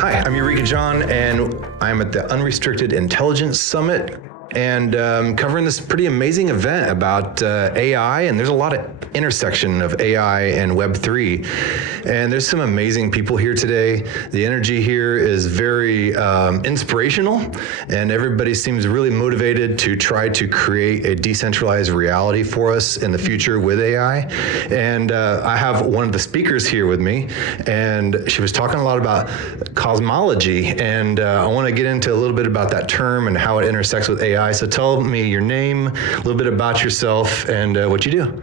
Hi, I'm Eureka John, and I'm at the Unrestricted Intelligence Summit, and covering this pretty amazing event about AI, and there's a lot of intersection of AI and web3, and there's some amazing people here today. The energy here is very inspirational, and everybody seems really motivated to try to create a decentralized reality for us in the future with AI. And I have one of the speakers here with me, and she was talking a lot about cosmology, and I want to get into a little bit about that term and how it intersects with AI. So tell me your name, a little bit about yourself, and what you do.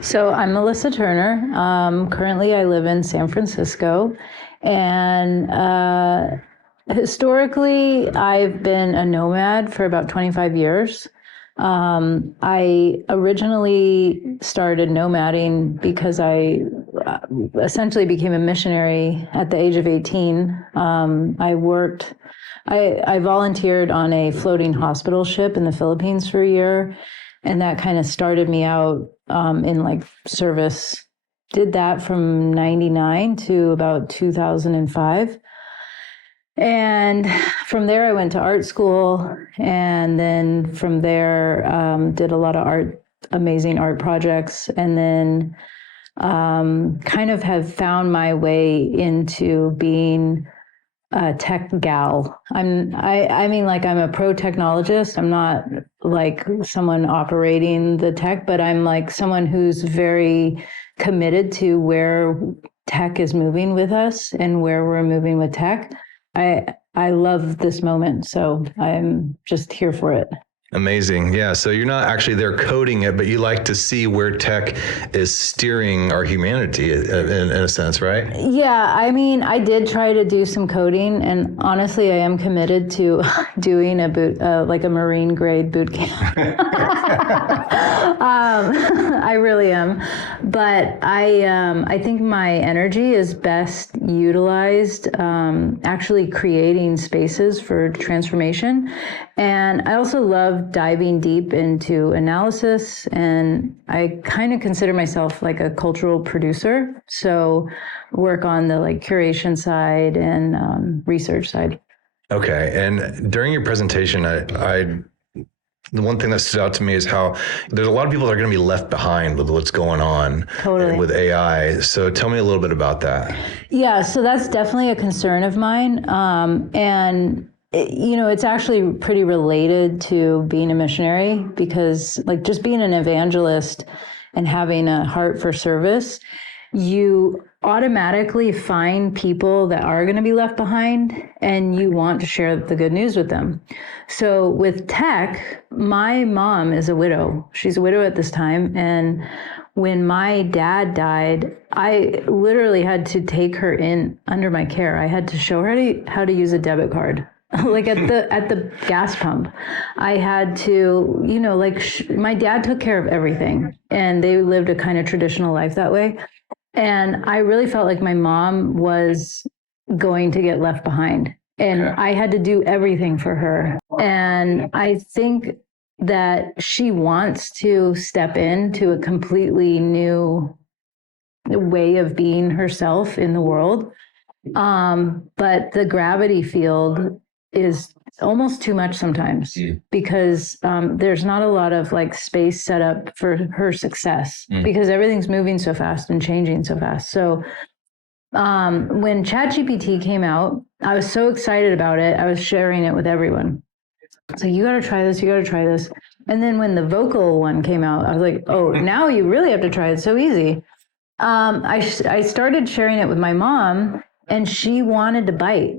So I'm Melissa Turner. Currently, I live in San Francisco, and historically, I've been a nomad for about 25 years. I originally started nomading because I essentially became a missionary at the age of 18. I volunteered on a floating hospital ship in the Philippines for a year, and that kind of started me out in like service. Did that from 99 to about 2005. And from there, I went to art school, and then from there, did a lot of amazing art projects, and then kind of have found my way into being a tech gal. I mean, like, I'm a pro technologist. I'm not like someone operating the tech, but I'm like someone who's very committed to where tech is moving with us and where we're moving with tech. I love this moment, so I'm just here for it. Amazing. Yeah. So you're not actually there coding it, but you like to see where tech is steering our humanity in a sense, right? Yeah. I mean, I did try to do some coding, and honestly, I am committed to doing like a Marine grade boot camp. I really am. But I think my energy is best utilized actually creating spaces for transformation. And I also love diving deep into analysis, and I kind of consider myself like a cultural producer. So work on the like curation side and research side. Okay. And during your presentation, the one thing that stood out to me is how there's a lot of people that are going to be left behind with what's going on with AI. So tell me a little bit about that. Yeah, so that's definitely a concern of mine. And it's actually pretty related to being a missionary, because like just being an evangelist and having a heart for service, you automatically find people that are going to be left behind, and you want to share the good news with them. So with tech, my mom is a widow. She's a widow at this time. And when my dad died, I literally had to take her in under my care. I had to show her how to use a debit card. Like at the gas pump, I had to, my dad took care of everything, and they lived a kind of traditional life that way. And I really felt like my mom was going to get left behind, and I had to do everything for her. And I think that she wants to step into a completely new way of being herself in the world. But the gravity field is almost too much sometimes, because there's not a lot of like space set up for her success, because everything's moving so fast and changing so fast. So when ChatGPT came out, I was so excited about it. I was sharing it with everyone. So you got to try this. You got to try this. And then when the vocal one came out, I was like, oh, now you really have to try it. It's so easy. I started sharing it with my mom, and she wanted to bite,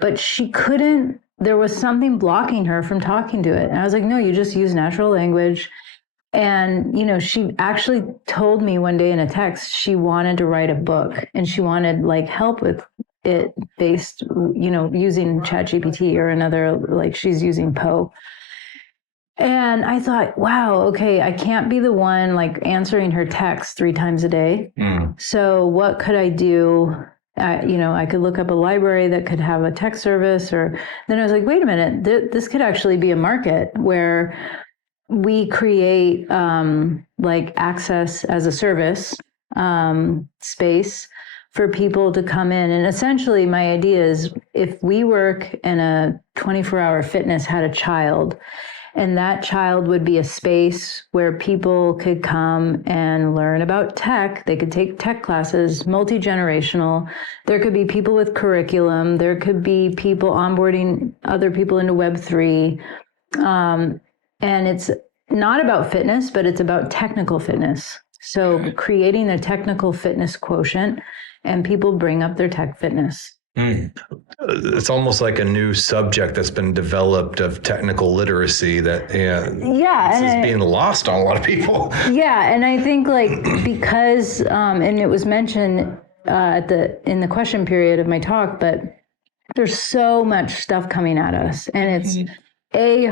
but she couldn't. There was something blocking her from talking to it. And I was like, no, you just use natural language. And, she actually told me one day in a text, she wanted to write a book, and she wanted like help with it based, using ChatGPT or another, like she's using Poe. And I thought, wow, okay, I can't be the one like answering her texts 3 times a day. So what could I do? I could look up a library that could have a text service, or then I was like, wait a minute, this could actually be a market where we create like access as a service space for people to come in. And essentially my idea is if we work in a 24-hour fitness had a child, and that child would be a space where people could come and learn about tech. They could take tech classes, multi-generational. There could be people with curriculum. There could be people onboarding other people into web3. And it's not about fitness, but it's about technical fitness. So creating a technical fitness quotient, and people bring up their tech fitness. It's almost like a new subject that's been developed of technical literacy that is being lost on a lot of people. Yeah, and I think like because and it was mentioned in the question period of my talk, but there's so much stuff coming at us, and it's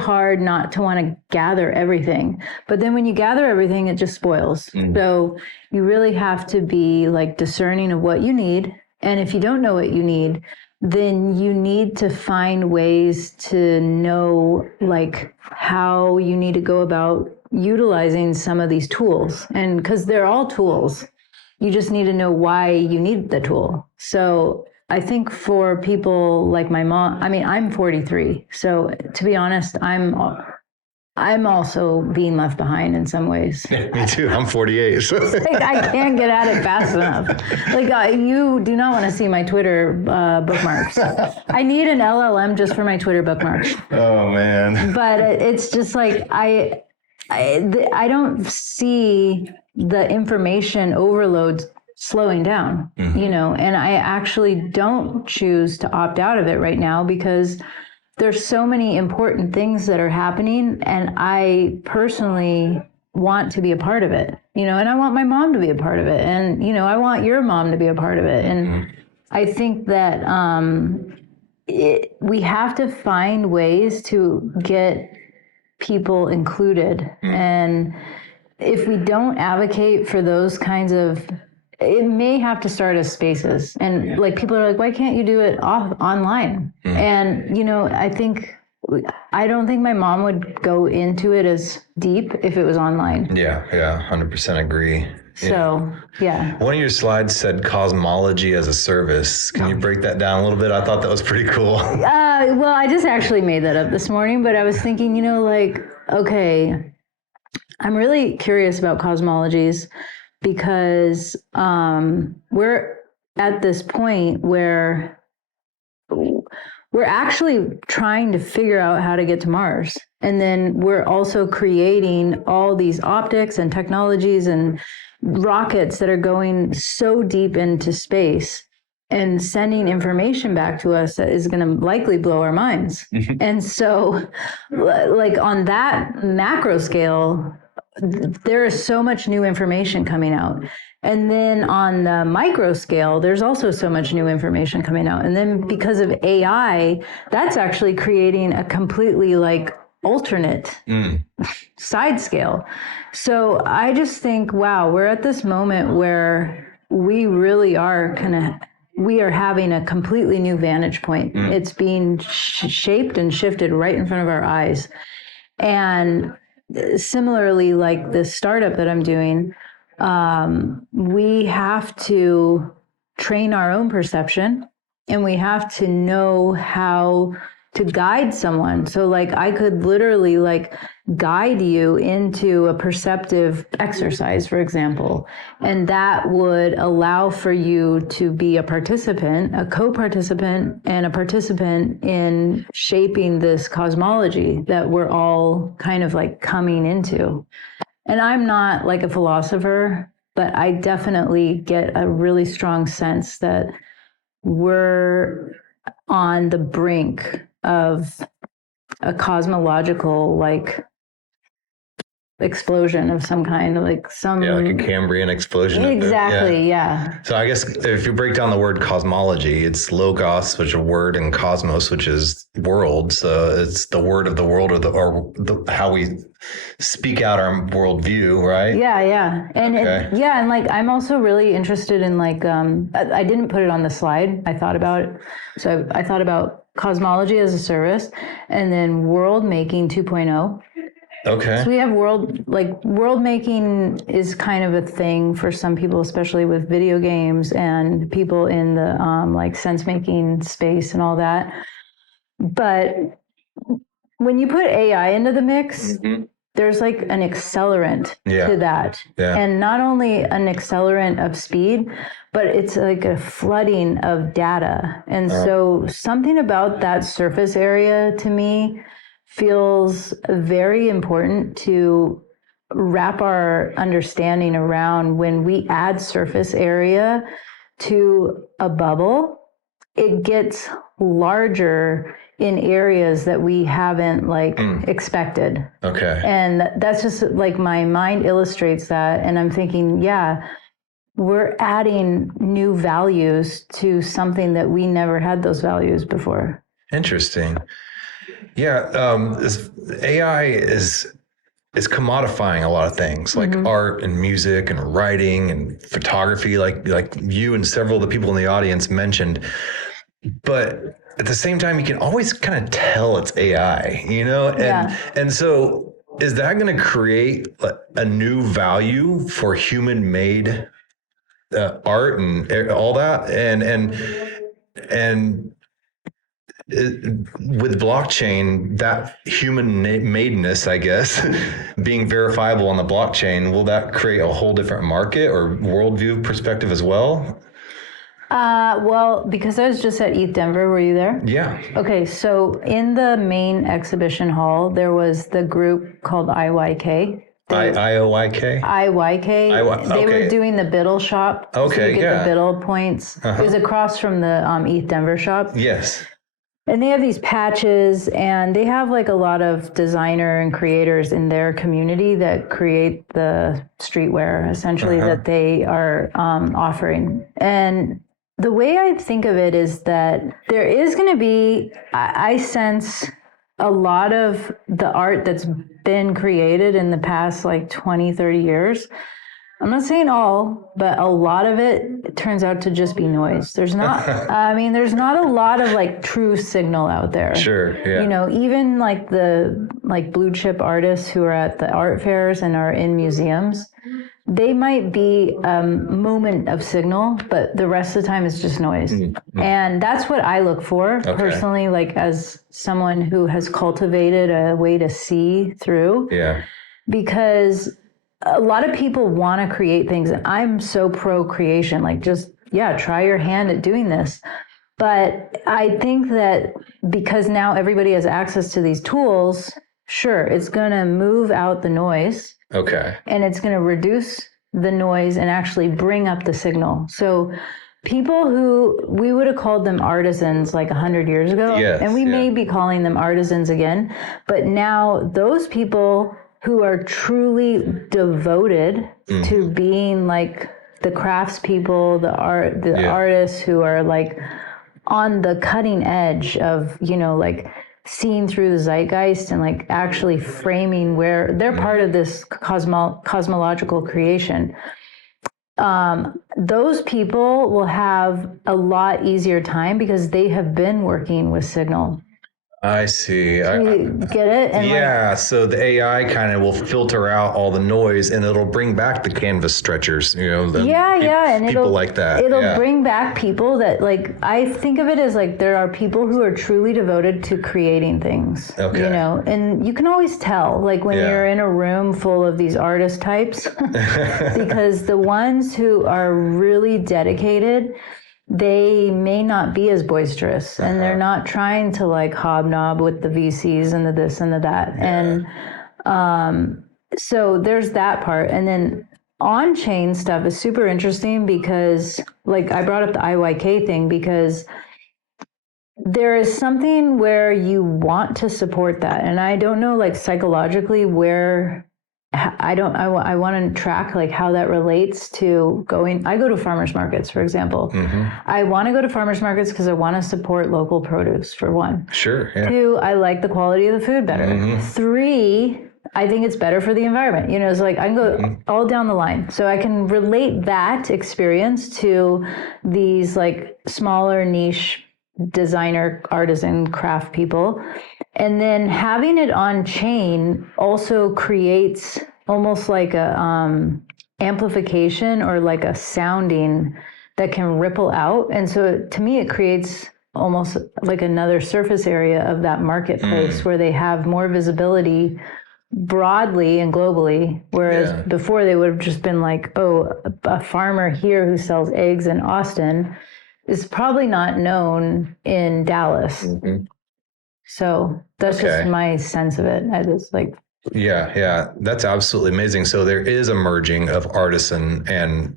hard not to want to gather everything. But then when you gather everything, it just spoils. So you really have to be like discerning of what you need. And if you don't know what you need, then you need to find ways to know like how you need to go about utilizing some of these tools. And because they're all tools, you just need to know why you need the tool. So I think for people like my mom, I mean, I'm 43. So to be honest, I'm also being left behind in some ways. Yeah, me too. I'm 48. So. Like, I can't get at it fast enough. Like you do not want to see my Twitter bookmarks. I need an LLM just for my Twitter bookmarks. Oh man. But it's just like I don't see the information overload slowing down, you know, and I actually don't choose to opt out of it right now because there's so many important things that are happening, and I personally want to be a part of it, you know, and I want my mom to be a part of it, and, you know, I want your mom to be a part of it. And I think that we have to find ways to get people included. And if we don't advocate for those kinds of, it may have to start as spaces, and like people are like, why can't you do it online? And you know, I don't think my mom would go into it as deep if it was online. Yeah, 100% agree. So yeah. One of your slides said cosmology as a service. Can you break that down a little bit? I thought that was pretty cool. Well, I just actually made that up this morning, but I was thinking, you know, like, okay, I'm really curious about cosmologies, because we're at this point where we're actually trying to figure out how to get to Mars. And then we're also creating all these optics and technologies and rockets that are going so deep into space and sending information back to us that is going to likely blow our minds. And so, like on that macro scale, there is so much new information coming out. And then on the micro scale, there's also so much new information coming out. And then because of AI, that's actually creating a completely like alternate side scale. So I just think, wow, we're at this moment where we really are we are having a completely new vantage point. It's being shaped and shifted right in front of our eyes. And similarly, like this startup that I'm doing, we have to train our own perception, and we have to know how to guide someone. So like I could literally like guide you into a perceptive exercise, for example, and that would allow for you to be a participant, a co-participant, and a participant in shaping this cosmology that we're all kind of like coming into. And I'm not like a philosopher, but I definitely get a really strong sense that we're on the brink of a cosmological like explosion of some kind, like a Cambrian explosion. Exactly. Yeah. So I guess if you break down the word cosmology, it's logos, which is a word, and cosmos, which is world. So it's the word of the world, or how we speak out our worldview, right? Yeah. And and like I'm also really interested in like I didn't put it on the slide. I thought about it. So I thought about cosmology as a service, and then world making 2.0. Okay. So we have world making is kind of a thing for some people, especially with video games and people in the like sense making space and all that. But when you put AI into the mix, there's like an accelerant to that. Yeah. And not only an accelerant of speed, but it's like a flooding of data. And so something about that surface area to me feels very important to wrap our understanding around. When we add surface area to a bubble, it gets larger in areas that we haven't expected. Okay. And that's just like my mind illustrates that. And I'm thinking, yeah, we're adding new values to something that we never had those values before. Interesting. Yeah. AI is commodifying a lot of things like art and music and writing and photography, like you and several of the people in the audience mentioned. But at the same time, you can always kind of tell it's AI, and so is that going to create a new value for human-made art and all that, and with blockchain, that human madeness, I guess, being verifiable on the blockchain, will that create a whole different market or worldview perspective as well? Well, because I was just at ETH Denver, were you there? Yeah. Okay, so in the main exhibition hall, there was the group called IYK. IOYK? IYK. They were doing the Biddle shop. Okay, so you get the Biddle points. It was across from the ETH Denver shop. Yes. And they have these patches, and they have like a lot of designer and creators in their community that create the streetwear, essentially, that they are offering. And the way I think of it is that there is going to be, I sense a lot of the art that's been created in the past like 20, 30 years. I'm not saying all, but a lot of it turns out to just be noise. There's not, there's not a lot of like true signal out there. Sure, yeah. Even like the blue chip artists who are at the art fairs and are in museums, they might be a moment of signal, but the rest of the time it's just noise. And that's what I look for personally, like as someone who has cultivated a way to see through. Yeah. Because a lot of people want to create things, and I'm so pro creation, like just, try your hand at doing this. But I think that because now everybody has access to these tools, sure, it's going to move out the noise. Okay. And it's going to reduce the noise and actually bring up the signal. So people who we would have called them artisans like 100 years ago, and we may be calling them artisans again, but now those people who are truly devoted to being like the craftspeople, the artists who are like on the cutting edge of, like seeing through the zeitgeist and like actually framing where they're part of this cosmological creation. Those people will have a lot easier time because they have been working with signal. I see. You get it? And so the AI kind of will filter out all the noise, and it'll bring back the canvas stretchers, and people like that. It'll bring back people that I think of it as like there are people who are truly devoted to creating things. Okay. And you can always tell, like when you're in a room full of these artist types, because the ones who are really dedicated, they may not be as boisterous, and they're not trying to like hobnob with the VCs and the this and the that. And so there's that part. And then on-chain stuff is super interesting because like I brought up the IYK thing because there is something where you want to support that. And I don't know like psychologically where I want to track like how that relates to I go to farmers markets, for example. I want to go to farmers markets because I want to support local produce, for one. Sure. Yeah. 2, I like the quality of the food better. 3, I think it's better for the environment. It's like I can go all down the line. So I can relate that experience to these like smaller niche designer, artisan, craft people. And then having it on chain also creates almost like a amplification or like a sounding that can ripple out. And so to me, it creates almost like another surface area of that marketplace where they have more visibility broadly and globally, whereas before they would have just been like, oh, a farmer here who sells eggs in Austin is probably not known in Dallas. So that's just my sense of it. I just like... Yeah, that's absolutely amazing. So there is a merging of artisan and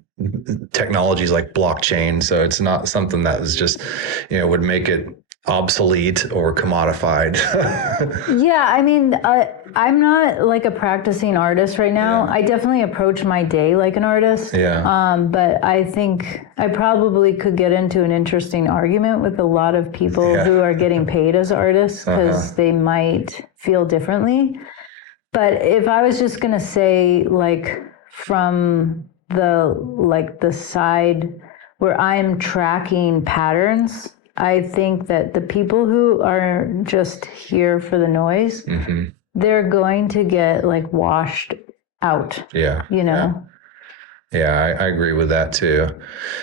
technologies like blockchain. So it's not something that is just, would make it obsolete or commodified. Yeah, I mean, I'm not like a practicing artist right now. I definitely approach my day like an artist. But I think I probably could get into an interesting argument with a lot of people who are getting paid as artists because they might feel differently. But if I was just going to say, like, from the side where I'm tracking patterns, I think that the people who are just here for the noise, they're going to get like washed out. Yeah. Yeah, I agree with that too.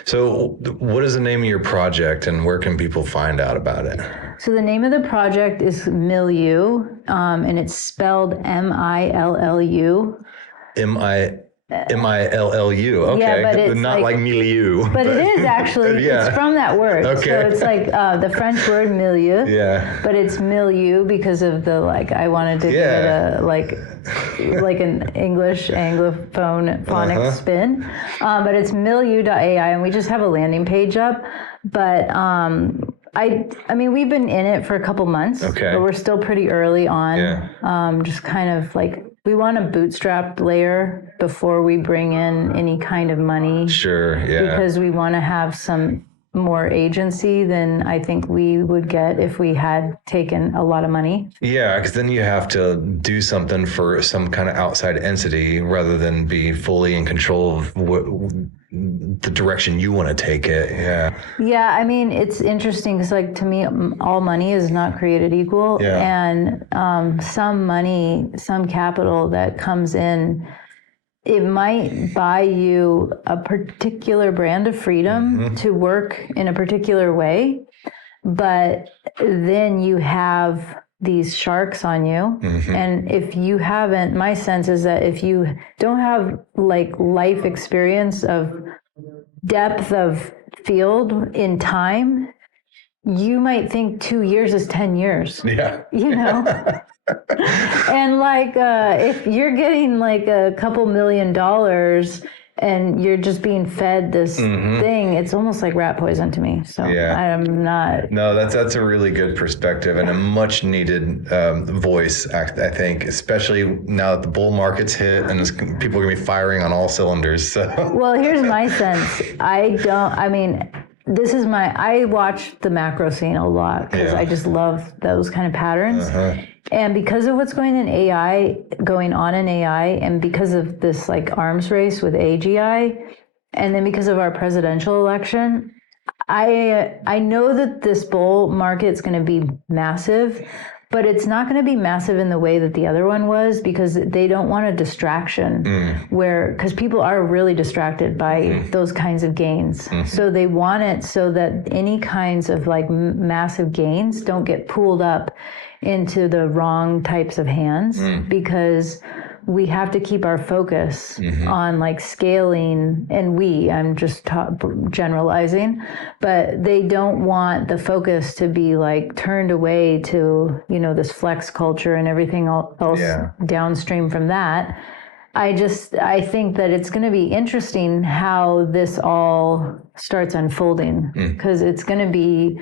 So what is the name of your project and where can people find out about it? So the name of the project is Millu, and it's spelled Millu. Millu. Okay. Yeah, but it's not like milieu. But it is actually, it's from that word. Okay. So it's like the French word milieu. Yeah. But it's milieu because of the, like, I wanted to give it a, like an English Anglophone phonic spin. But it's Millu.ai, and we just have a landing page up. But I mean, we've been in it for a couple months, but we're still pretty early on. Just kind of like, we want a bootstrapped layer before we bring in any kind of money. Sure, yeah. Because we want to have some more agency than I think we would get if we had taken a lot of money. Yeah, because then you have to do something for some kind of outside entity rather than be fully in control of the direction you want to take it. Yeah, I mean, it's interesting because, like, to me, all money is not created equal. And some money, some capital that comes in, it might buy you a particular brand of freedom to work in a particular way, but then you have these sharks on you. And if you haven't, my sense is that if you don't have like life experience of depth of field in time, you might think 2 years is 10 years. Yeah. And like, if you're getting like a couple $1 million and you're just being fed this thing, it's almost like rat poison to me. So I'm not. No, that's a really good perspective and a much needed voice, I think, especially now that the bull market's hit and people are going to be firing on all cylinders. So. Well, here's my sense. I watch the macro scene a lot because I just love those kind of patterns. And because of what's going on in AI, and because of this like arms race with AGI, and then because of our presidential election, I know that this bull market is going to be massive, but it's not going to be massive in the way that the other one was, because they don't want a distraction because people are really distracted by those kinds of gains. So they want it so that any kinds of like massive gains don't get pulled up into the wrong types of hands, because we have to keep our focus on like scaling, and I'm just generalizing, but they don't want the focus to be like turned away to, this flex culture and everything else downstream from that. I think that it's going to be interesting how this all starts unfolding, because it's going to be,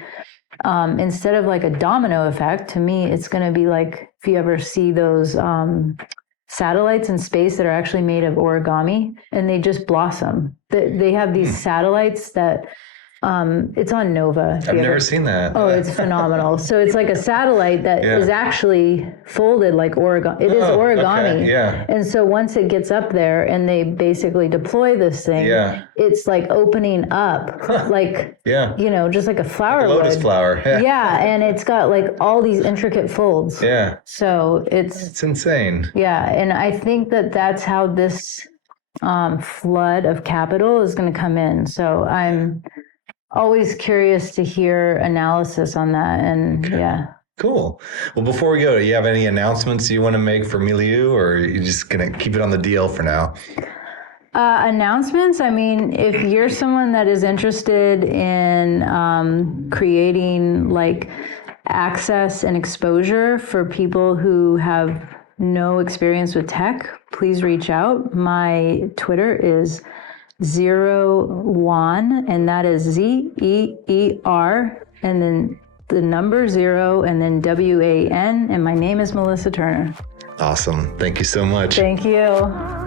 instead of like a domino effect, to me, it's going to be like, if you ever see those satellites in space that are actually made of origami and they just blossom. They have these satellites that It's on Nova. I've never seen that. Oh, it's phenomenal. So it's like a satellite that is actually folded like origami. It is origami. Okay. Yeah. And so once it gets up there and they basically deploy this thing, it's like opening up like, just like a flower lotus would. flower. Yeah. And it's got like all these intricate folds. Yeah. So it's insane. Yeah. And I think that that's how this flood of capital is going to come in. So I'm always curious to hear analysis on that. And Cool. Well, before we go, do you have any announcements you want to make for Millu, or are you just going to keep it on the DL for now? Announcements. I mean, if you're someone that is interested in creating like access and exposure for people who have no experience with tech, please reach out. My Twitter is ZeroWan, and that is ZEER, and then the number 0, and then WAN, and my name is Melissa Turner. Awesome. Thank you so much. Thank you.